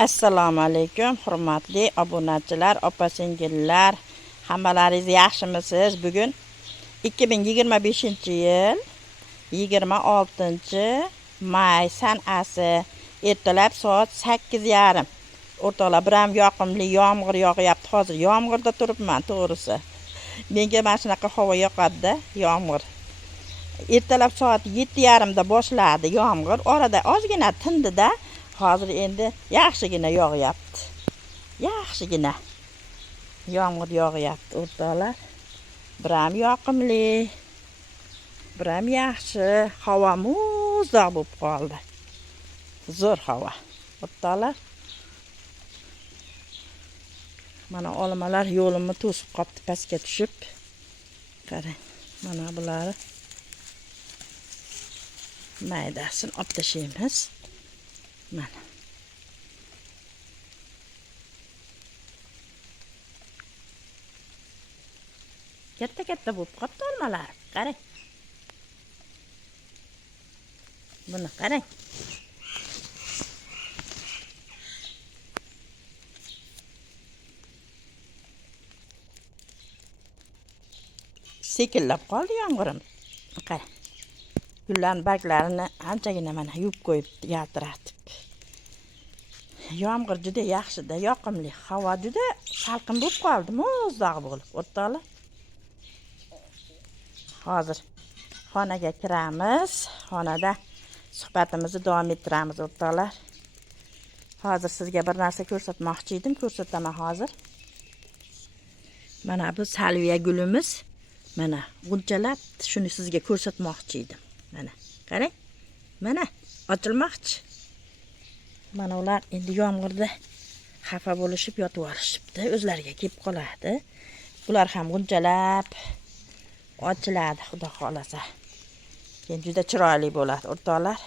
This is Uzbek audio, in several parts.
Assalomu alaykum, hurmatli obunachilar, opa-singillar. Hammalaringiz yaxshimisiz? Bugun 2025-yil 26-may sanasi. Ertalab soat 8:30. O'rtoqlar, biram yoqimli yomg'ir yog'yapti. Hozir yomg'irda turibman, to'g'risi. Menga mana shunaqa havo yoqadi-da, yomg'ir. Ertalab soat 7:30da boshladi yomg'ir. Orada ozgina tindi-da. Hozir endi yaxshigina yog'yapti. Yaxshigina yomg'ir yog'yapti, o'rtoqlar. Biram yoqimli, biram yaxshi. Havo muzdaq bo'lib qoldi. Zo'r havo, o'rtoqlar. Mana olmalar yo'limni to'sib qopti, pastga tushib. Qarang, mana bular. Maydasini olib tashlaymiz. Mana. Katta bo'lib qopti olmalar. Qarang. Buni qarang. Sekillab qoldi yomg'irimiz. Qarang. Gullarning barglarini anchagina mana yuvib qo'yib yaltiratib. Yomg'ir juda yaxshi-da, yoqimli. Havo juda salqin bo'lib qoldi, muzdaq bo'lib, o'rtoqlar. Hozir xonaga kiramiz. Xonada suhbatimizni davom ettiramiz, o'rtoqlar. Hozir sizga bir narsa ko'rsatmoqchi edim, ko'rsataman hozir. Mana bu salviya gulimiz. Mana g'unchalab shuni sizga ko'rsatmoqchi edim. Mana, qarang. Mana ochilmoqchi. Mana ular endi yomg'irda xafa bo'lishib yotib olishibdi, o'zlariga kelib qoladi. Bular ham g'unchalab ochiladi, xudo xolasa. Keyin juda chiroyli bo'ladi, o'rtoqlar.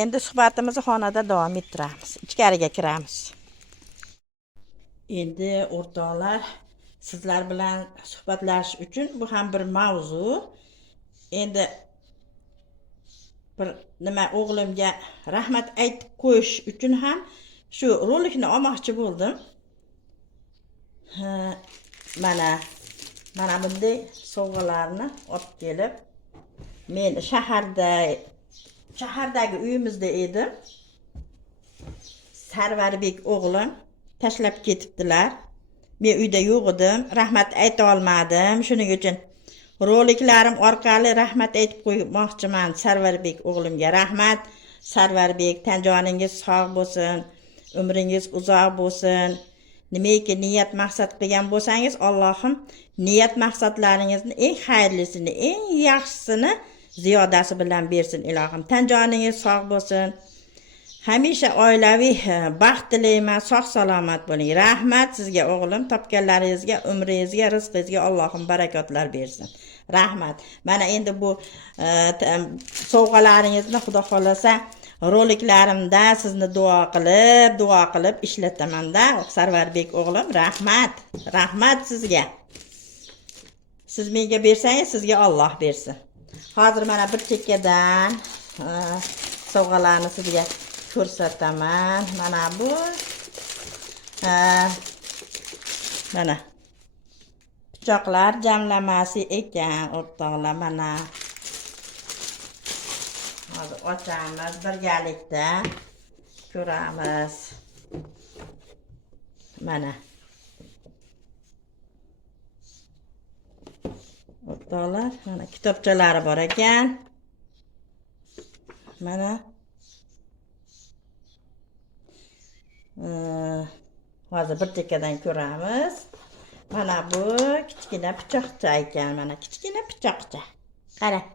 Endi suhbatimizni xonada davom ettiramiz. Ichkariga kiramiz. Endi o'rtoqlar, sizlar bilan suhbatlashish uchun bu ham bir mavzu. Endi bir nima o'g'limga rahmat aytib qo'yish uchun ham shu rolikni olmoqchi bo'ldim. Mana bunday sovg'alarni olib kelib, men shahardagi uyimizda edim. Sarvarbek o'g'lim tashlab ketibdilar. Men uyda yo'q edim, rahmat ayta olmadim. Shuning uchun roliklarim orqali rahmat aytib qo'ymoqchiman Sarvarbek o'g'limga. Rahmat Sarvarbek, tan joningiz sog' bo'lsin, umringiz uzoq bo'lsin. Nimaiki niyat maqsad qilgan bo'lsangiz, Allohim niyat maqsadlaringizni eng xayrlisini, eng yaxshisini ziyodasi bilan bersin, ilohim. Tan joningiz sog' bo'lsin. Hamisha oilaviy baxt tilayman, sog' salomat bo'ling. Rahmat sizga o'g'lim, topganlaringizga, umringizga, rizqingizga Allohim barakotlar bersin. Rahmat. Mana endi bu sovg'alaringizni xudo xolasa roliklarimda sizni duo qilib ishlataman-da. Sarvarbek o'g'lim, rahmat. Rahmat sizga. Siz menga bersangiz, sizga Alloh bersin. Hozir mana bir chekkadan sovg'alarni sizga ko'rsataman. Mana bu mana pichoqlar jamlamasi ekan, o'rtoqlar. Mana hozir ochamiz, birgalikda ko'ramiz. Mana o'rtoqlar, mana kitobchalari bor ekan. Mana hozir bir chekkadan ko'ramiz. Mana bu kichkina pichoqcha ekan, mana kichkina pichoqcha. Qarang.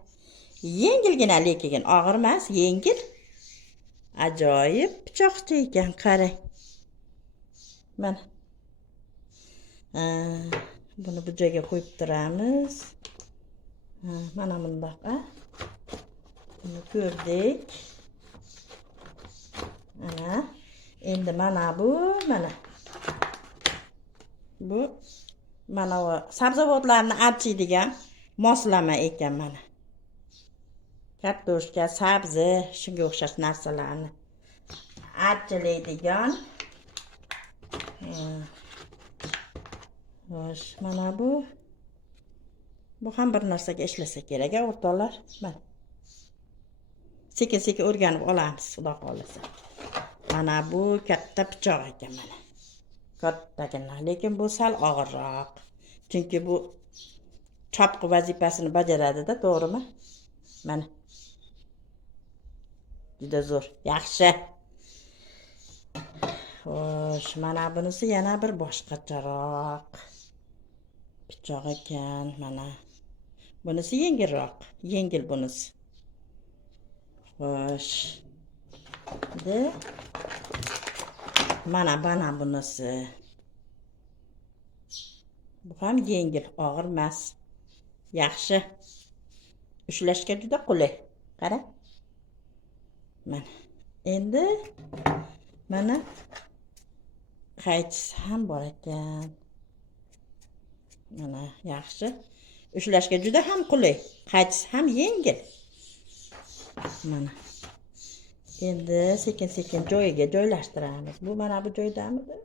Yengilgina, lekin og'ir emas, yengil. Ajoyib pichoqcha ekan, qarang. Mana. Buni bu joyga qo'yib turamiz. Mana bundoq, buni ko'rdik. Mana endi mana bu mana sabzavotlarni archiydigan moslama ekan mana. Kartoshka, sabzi, shunga o'xshash narsalarni archilaydigan. Xo'sh, mana bu ham bir narsaga ishlasa kerak, o'rtoqlar. Mana sekin-sekin o'rganib olamiz, xudo xolisa. Mana bu katta pichoq ekan mana. Kattagina, lekin bu sal og'irroq. Chunki bu chopqi vazifasini bajaradi-da, to'g'rimi? Mana. Juda zo'r, yaxshi. Xo'sh, mana bunisi yana bir boshqacharoq pichoq ekan, mana. Bunisi yengilroq, yengil bunisi. Xo'sh. Mana bunisi. Bu ham yengil, og'ir emas. Yaxshi. Ushlashga juda qulay. Qara. Mana. Endi mana qaychisi ham bor ekan. Mana yaxshi. Ushlashga juda ham qulay. Qaychisi ham yengil. Mana. Endi sekin-sekin joyiga joylashtiramiz. Bu mana bu joydamidi?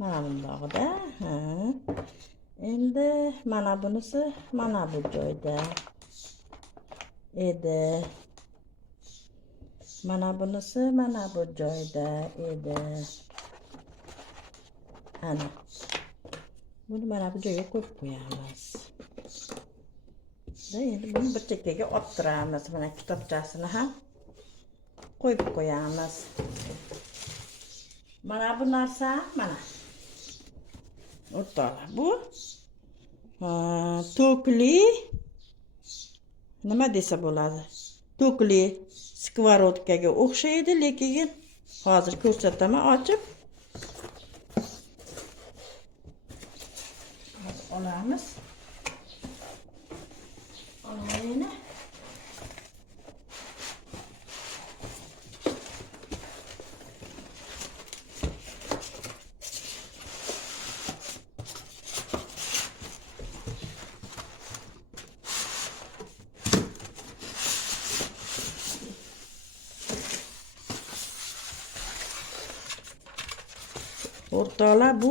Mana bundog'ida. Ha. Endi mana bunisi mana bu joyda edi. Mana bunisi mana bu joyda edi. Ana. Buni mana bu joyga qo'yib qo'yamiz. Endi buni bir chekkaga o'ttiramiz. Mana kitobchasini ham qo'yib qo'yamiz. Mana bu narsa, mana. O'rtoqlar, bu to'kli nima desa bo'ladi? To'kli skоворodkaga o'xshaydi, lekin hozir ko'rsataman, ochib olamiz. Olayini. O'rtoqlar, bu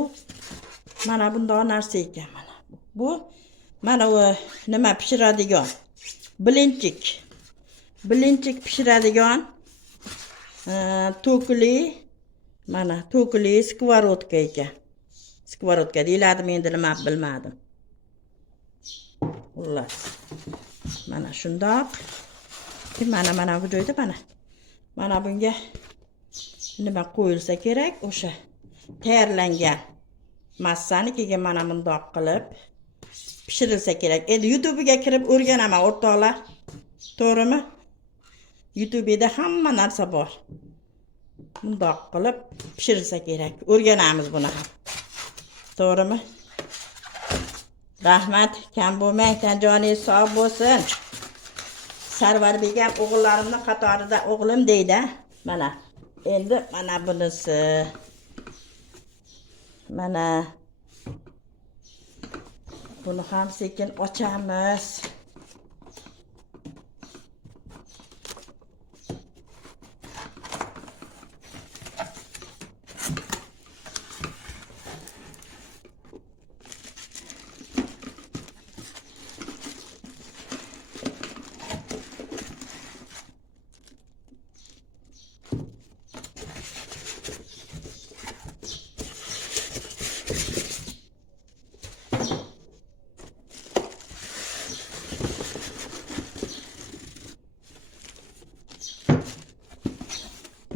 mana bunday narsa ekan mana. Bu mana o nima pishiradigan bilinchik. Bilinchik pishiradigan to'kli mana to'kli skоворodka ekan. Skоворodka deyiladimi endi nima bilmadim. Xullas. Mana shundoq. Mana bu joyda mana. Mana bunga nima qo'yilsa kerak, o'sha tayyorlangan massani keyin mana bundoq qilib pishirilsa kerak. Endi YouTube'ga kirib o'rganaman, o'rtoqlar. To'g'rimi? YouTube'da hamma narsa bor. Bundoq qilib pishirilsa kerak. O'rganamiz buni ham. To'g'rimi? Rahmat, kam bo'lmang, joningiz sog' bo'lsin. Sarvarbek ham o'g'illarimning qatorida o'g'lim deydi. Mana. Endi mana bunisi. Mana buni ham sekin ochamiz.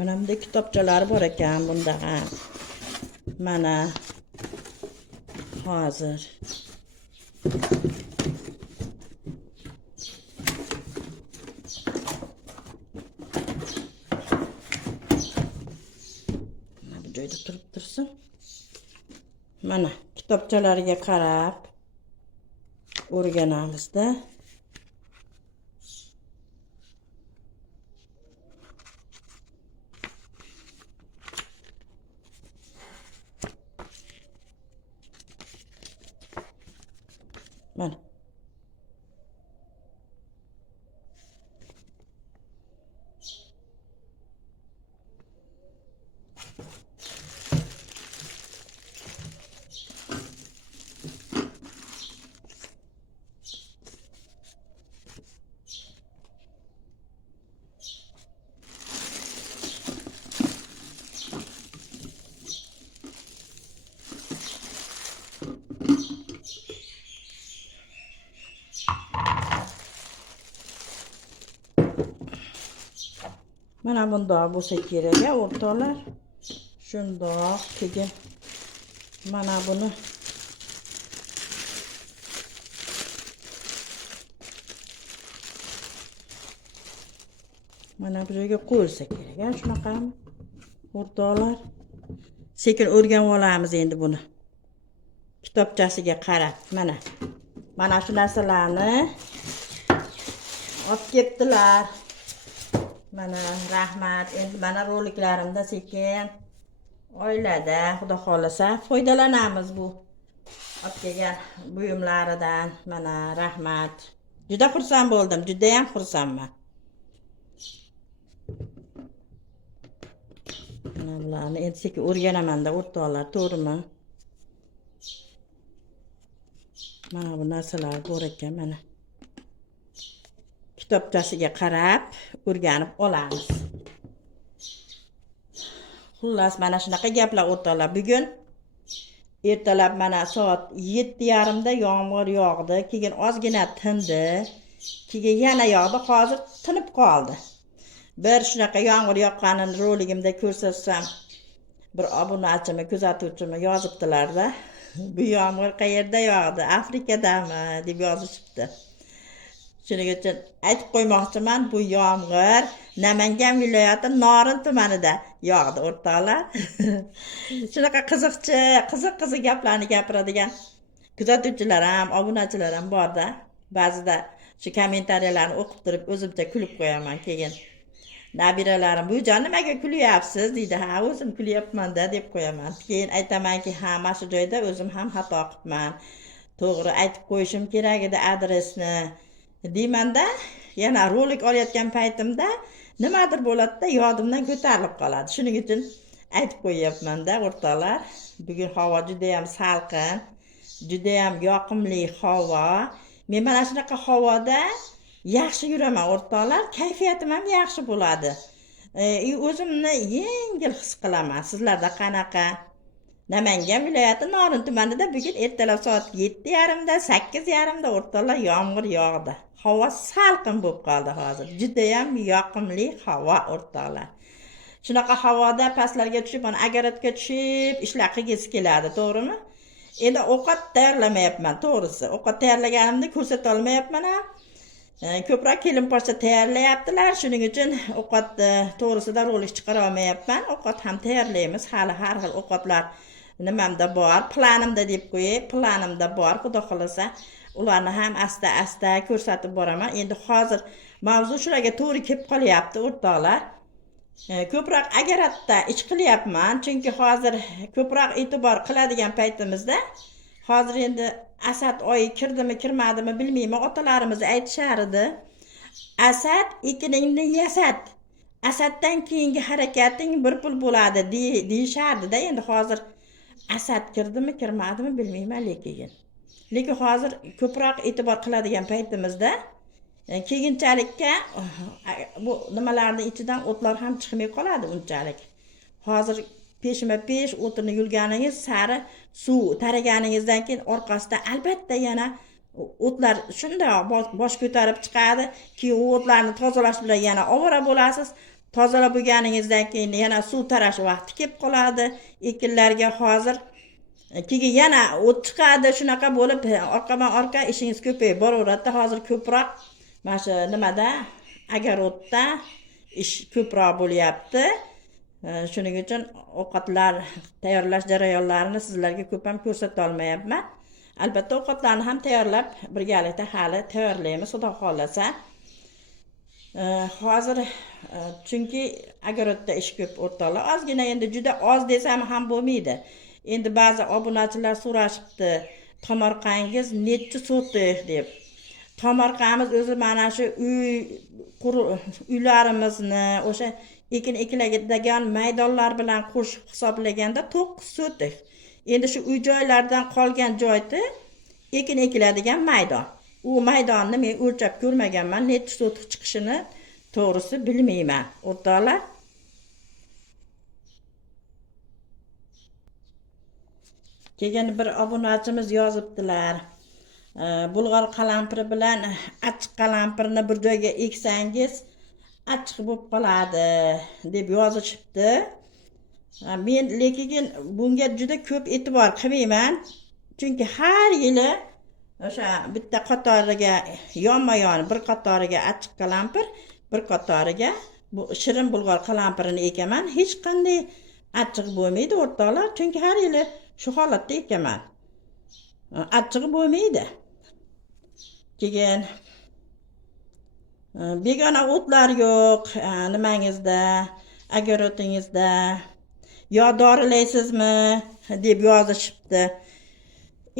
Mana bunday kitobchalar bor ekan bunda ham. Mana hozir mana bu joyda turib tursin. Mana kitobchalarga qarab o'rganamizda. Mana. Mana bundoq bo'lsa kerak, o'rtoqlar. Shundoq, keyin mana buni mana bu yerga qo'ysa kerak, shunaqami? O'rtoqlar, sekin o'rganib olamiz endi buni. Kitobchasiga qarab, mana shu narsalarni olib kelibdilar. Mana rahmat. Endi mana roliklarimda sekin oilada xudo xolasa foydalanamiz bu olib kelgan buyumlaridan. Mana rahmat. Juda xursand bo'ldim, juda ham xursandman. Mana bularni endi sekin o'rganaman-da o'rtoqlar, to'g'rimi? Mana bu narsalar bor ekan, mana. Kitobchasiga qarab o'rganib olamiz. Xullas, mana shunaqa gaplar o'rtoqlar. Bugun ertalab mana soat 7:30 da yomg'ir yog'di, keyin ozgina tindi, keyin yana yog'di, hozir tinib qoldi. Bir shunaqa yomg'ir yoqqanini roligimda ko'rsatsam, bir obunachimi, kuzatuvchimi yozibdilar-da. Bu yomg'ir qayerda yog'di? Afrikadami deb yozishibdi. Shuning uchun aytib qo'ymoqchiman, bu yomg'ir Namangan viloyati Norin tumanida yog'di o'rtoqlar. Shunaqa qiziq gaplarni gapiradigan kuzatuvchilar ham, obunachilar ham bor-da. Ba'zida shu kommentariyalarni o'qib turib o'zimcha kulib qo'yaman. Keyin nabiralarim, "Bu jon nimaga kulyapsiz?" deydi. "Ha, o'zim kulyapman-da" deb qo'yaman. Keyin aytamanki, "Ha, mana shu joyda o'zim ham xato qilibman. To'g'ri aytib qo'yishim kerak edi adresni." Deymanda, yana rolik olayotgan paytimda nimadir bo'ladi-da, yodimdan ko'tarilib qoladi. Shuning uchun aytib qo'yapman-da o'rtoqlar. Bugun havo juda ham salqin, juda ham yoqimli havo. Men mana shunaqa havoda yaxshi yuraman o'rtoqlar, kayfiyatim ham yaxshi bo'ladi. O'zimni yengil his qilaman. Sizlarda qanaqa? Namangan viloyati Norin tumanida bugun ertalab soat 7:30 da 8:30 da o'rtoqlar yomg'ir yog'di. Havo salqin bo'lib qoldi hozir. Juda ham yoqimli havo o'rtoqlar. Shunaqa havoda pastlarga tushib, mana agaratga tushib ishlar qilgisi keladi, to'g'rimi? Endi ovqat tayyorlamayapman, to'g'risi. Ovqat tayyorlaganimni ko'rsata olmayapman ham. Ko'proq kelin-poshsha tayyorlayaptilar. Shuning uchun ovqat to'g'risida rolik chiqara olmayapman. Ovqat ham tayyorlaymiz. Hali har xil ovqatlar nimamda bor, planimda deb qo'yay, planimda bor. Xudo xolasa ularni ham asta ko'rsatib boraman. Endi hozir mavzu shularga to'g'ri kelib qolyapti o'rtoqlar. Ko'proq agaratda ish qilyapman, chunki hozir ko'proq e'tibor qiladigan paytimizda hozir endi asad oyi kirdimi, kirmadimi bilmayman. Otalarimiz aytishar edi. Asad ekiningni yasat. Asaddan keyingi harakating bir pul bo'ladi deyishardi-da. Endi hozir asad kirdimi, kirmadimi bilmayman lekin hozir ko'proq e'tibor qiladigan paytimizda keyinchalikka bu nimalarning ichidan o'tlar ham chiqmay qoladi unchalik. Hozir peshma-pesh o'tini yulganingiz sari suv taraganingizdan keyin orqasida albatta yana o'tlar shunday bosh ko'tarib chiqadi. Keyin o'tlarni tozalash bilan yana ovora bo'lasiz. Tozalab bo'lganingizdan keyin yana suv tarash vaqti kelib qoladi. Ekinlarga hozir keyin yana o't chiqadi. Shunaqa bo'lib orqama-orqa ishingiz ko'payib boraveradi. Hozir ko'proq mana shu nimada agarodda ish ko'proq bo'lyapti. Shuning uchun ovqatlar tayyorlash jarayonlarini sizlarga ko'p ham ko'rsata olmayapman. Albatta ovqatlarni ham tayyorlab birgalikda hali tayyorlaymiz, xudo xolasa. Hozir chunki agarodda ish ko'p o'rtoqlar. Ozgina endi juda oz desam ham bo'lmaydi. Endi ba'zi obunachilar so'rashibdi, tomorqangiz necha sotik deb. Tomorqamiz o'zi mana shu uylarimizni, o'sha ekin ekiladigan maydonlar bilan qo'shib hisoblaganda 9 sotik. Endi shu uy-joylardan qolgan joyda ekin ekiladigan maydon. U maydonni men o'lchab ko'rmaganman, necha sotik chiqishini to'g'risi bilmayman, o'rtoqlar. Keyin bir obunachimiz yozibdilar. Bulg'or qalampiri bilan achchiq qalampirni bir joyga eksangiz, achchiq bo'lib qoladi deb yozishibdi. Men lekin bunga juda ko'p e'tibor qilmayman. Chunki har yili o'sha bitta qatoriga yonma-yon bir qatoriga achchiq qalampir, bir qatoriga bu shirin bulg'or qalampirini ekaman. Hech qanday achchiq bo'lmaydi o'rtoqlar, chunki har yili shu holatda ekaman. Achchig'i bo'lmaydi. Keyin begona o'tlar yo'q nimangizda, agarotingizda. Yo dorilaysizmi deb yozishibdi.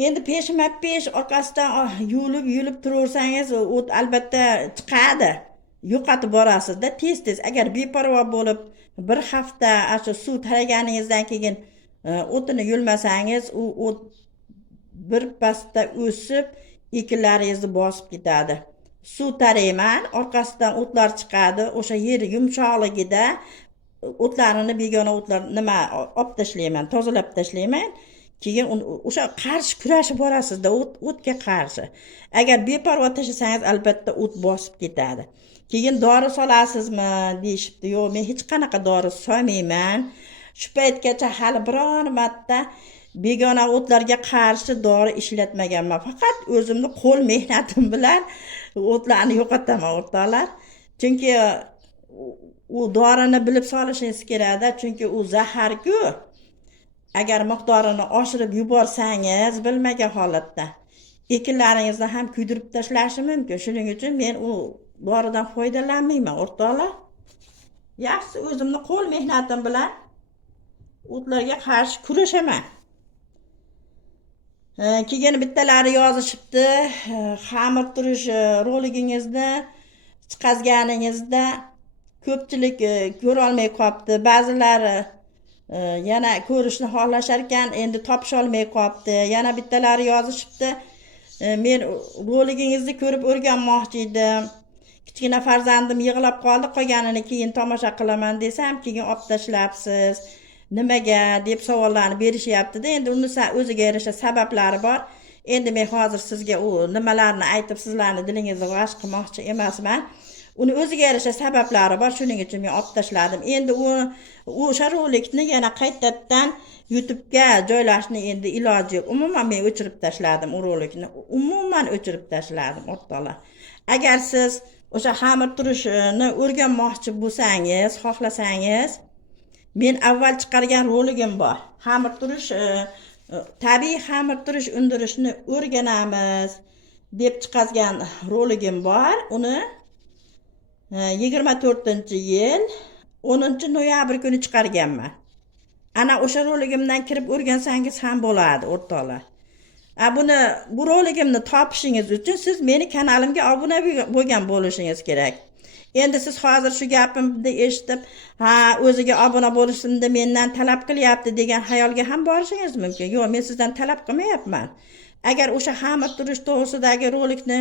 Endi peshma-pesh orqasidan yulib turaversangiz, o't albatta chiqadi. Yo'qotib borasizda tez-tez. Agar beparvo bo'lib bir hafta shu suv taraganingizdan keyin o'tini yulmasangiz, u o't bir pasda o'sib, ekinlaringizni bosib ketadi. Suv tarayman, orqasidan o'tlar chiqadi. O'sha yer yumshoqligida o'tlarini begona o'tlar olib tashlayman, tozalab tashlayman. Keyin o'sha qarshi kurashib borasizda o'tga qarshi. Agar beparvo tashlasangiz, albatta o't bosib ketadi. Keyin dori solasizmi deyishibdi. Yo'q, men hech qanaqa dori solmayman. Shu paytgacha hali biron marta begona o'tlarga qarshi dori ishlatmaganman. Faqat o'zimni qo'l mehnatim bilan o'tlarni yo'qotaman o'rtoqlar. Chunki u dorini bilib solishingiz kerak-da, chunki u zahar-ku. Agar miqdorini oshirib yuborsangiz, bilmagan holatda ekinlaringizni ham kuydirib tashlashi mumkin. Shuning uchun men u doridan foydalanmayman o'rtoqlar. Yaxshi, o'zimni qo'l mehnatim bilan o'tlarga qarshi kurashaman. Keyin bittalari yozishibdi, xamir turish roligingizni chiqazganingizda ko'pchilik ko'ra olmay qolibdi. Ba'zilari yana ko'rishni xohlashar ekan, endi topisha olmay qolibdi. Yana bittalari yozishibdi. Men roligingizni ko'rib o'rganmoqchi edim. Kichkina farzandim yig'lab qoldi, qolganini keyin tomosha qilaman desam, keyin olib tashlabsiz. Nimaga deb savollarni berishyapti-da. Endi uni o'ziga yarasha sabablari bor. Endi men hozir sizga u nimalarni aytib, sizlarni dilingizni g'ash qilmoqchi emasman. Uni o'ziga yarasha sabablari bor, shuning uchun men olib tashladim. Endi o'sha rolikni yana qaytadan YouTube'ga joylashni endi iloji yo'q. Umuman men o'chirib tashladim u rolikni. Umuman o'chirib tashladim o'rtoqlar. Agar siz o'sha xamir turishni o'rganmoqchi bo'lsangiz, xohlasangiz, men avval chiqargan roligim bor. Xamir turish, tabiiy xamir turish undirishni o'rganamiz deb chiqargan roligim bor. Uni 24-yil 10-noyabr kuni chiqarganman. Ana o'sha roligimdan kirib o'rgansangiz ham bo'ladi o'rtoqlar. Bu roligimni topishingiz uchun siz meni kanalimga obuna bo'lgan bo'lishingiz kerak. Endi siz hozir shu gapimni eshitib, o'ziga obuna bo'lishimni mendan talab qilyapti degan xayolga ham borishingiz mumkin. Yo'q, men sizdan talab qilmayapman. Agar o'sha xamir turish to'g'risidagi rolikni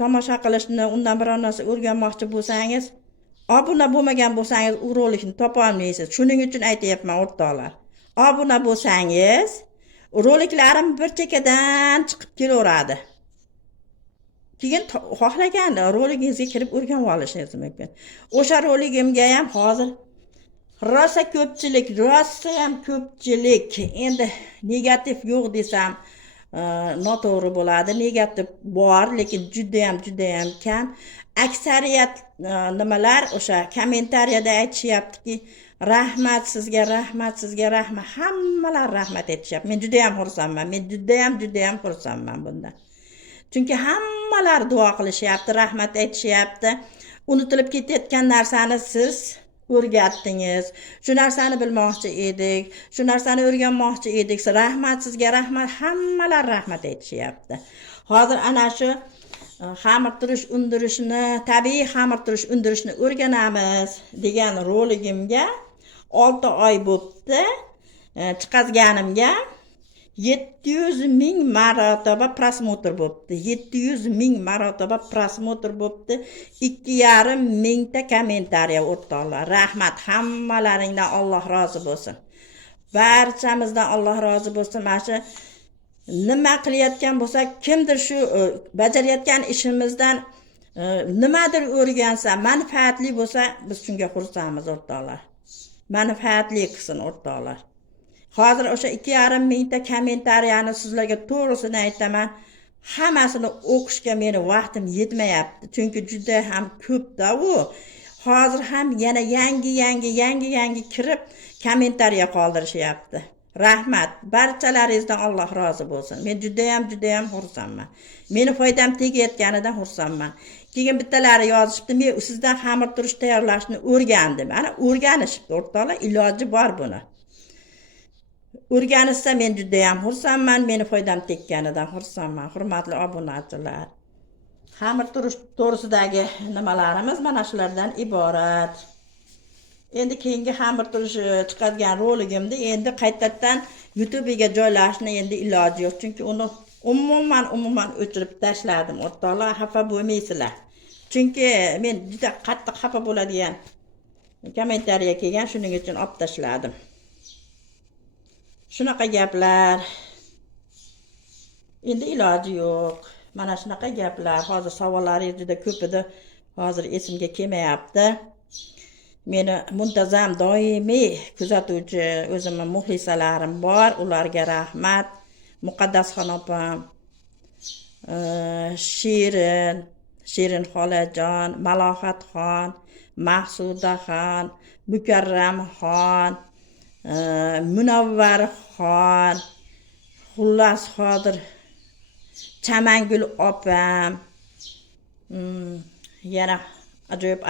tomosha qilishni, undan biror narsa o'rganmoqchi bo'lsangiz, obuna bo'lmagan bo'lsangiz, u rolikni topa olmaysiz. Shuning uchun aytayapman o'rtoqlar. Obuna bo'lsangiz, roliklarim bir chekkadan chiqib kelaveradi. Keyin xohlagan roligingizga kirib o'rganib olishingiz mumkin. O'sha roligimga ham hozir rosa ko'pchilik, endi negativ yo'q desam noto'g'ri bo'ladi. Negativ bor, lekin juda ham kam. Aksariyat nimalar o'sha kommentariyada aytishyaptiki, rahmat sizga, rahmat. Hammalar rahmat aytishyapti. Men juda ham xursandman. Men juda ham xursandman bundan. Chunki hammalar duo qilishyapti, rahmat aytishyapti. Unutilib ketayotgan narsani siz o'rgatdingiz. Shu narsani bilmoqchi edik, shu narsani o'rganmoqchi edik. Rahmat sizga, rahmat. Hammalar rahmat aytishyapti. Hozir ana shu xamir turish undirishni, tabiiy xamir turish undirishni o'rganamiz degan roligimga 6 oy bo'libdi. Chiqazganimga 700,000 marotaba prosmotr bo'libdi. 700,000 marotaba prosmotr bo'libdi. 2,5 mingta kommentariya o'rtoqlar. Rahmat, hammalaringdan Alloh rozi bo'lsin. Barchamizdan Alloh rozi bo'lsin. Mana shu nima qilayotgan bo'lsak, kimdir shu bajarayotgan ishimizdan Nimadir o'rgansa, manfaatli bo'lsa, biz shunga xursandmiz o'rtoqlar. Manfaatli qilsin o'rtoqlar. Hozir o'sha 2,5 mingta kommentariyani sizlarga to'g'risini aytaman. Hammasini o'qishga meni vaqtim yetmayapti. Chunki juda ham ko'p-da u. Hozir ham yana yangi kirib kommentariya qoldirishyapti. Rahmat, barchalaringizdan Alloh rozi bo'lsin. Men juda ham xursandman. Meni foydam tegayotganidan xursandman. Keyin bittalari yozishibdi, men sizdan xamir turish tayyorlashni o'rgandim. Ana o'rganishibdi o'rtoqlar, iloji bor buni. O'rganishsa men juda ham xursandman, meni foydam tekganidan xursandman, hurmatli obunachilar. Xamir turish to'g'risidagi nimalarimiz mana shulardan iborat. Endi keyingi xamir turish chiqadigan roligimni endi qaytadan YouTube'ga joylashni endi iloji yo'q, chunki uni umuman o'chirib tashladim. O'rtoqlar, xafa bo'lmaysizlar. Chunki men juda qattiq xafa bo'ladigan kommentariya kelgan, shuning uchun olib tashladim. Shunaqa gaplar. Endi iloji yo'q. Mana shunaqa gaplar. Hozir savollaringiz juda ko'p edi. Hozir esimga kelmayapti. Meni muntazam doimiy kuzatuvchi o'zimning muxlisalarim bor. Ularga rahmat. Muqaddasxon opam, Shirin xolajon, Malohatxon, Mahsudaxon, Mukarramxon, Munavvarxon, xullas hozir Chamangul opam, yana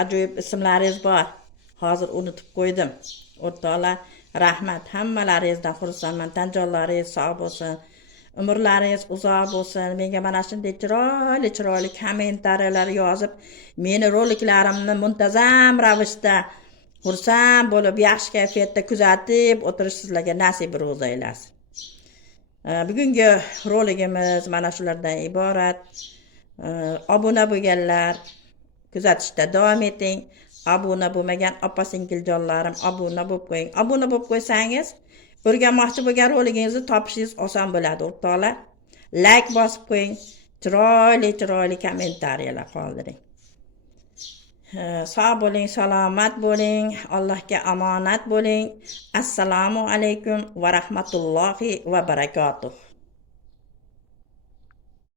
ajoyib ismlaringiz bor. Hozir unutib qo'ydim. O'rtoqlar, rahmat, hammalaringizdan xursandman. Tanjonlaringiz sog' bo'lsin. Umrlaringiz uzoq bo'lsin. Menga mana shunday chiroyli kommentariyalar yozib, meni roliklarimni muntazam ravishda xursand bo'lib, yaxshi kayfiyatda kuzatib o'tirish sizlarga nasib ro'za aylasin. Bugungi roligimiz mana shulardan iborat. Obuna bo'lganlar kuzatishda davom eting. Obuna bo'lmagan opa-singiljonlarim obuna bo'lib qo'ying. Obuna bo'lib qo'ysangiz, o'rganmoqchi bo'lgan roligingizni topishingiz oson bo'ladi, o'rtoqlar. Like bosib qo'ying. Chiroyli kommentariyalar qoldiring. Sog' bo'ling, salomat bo'ling, Allohga omonat bo'ling. Assalomu alaykum va rahmatullohi va barakotuh.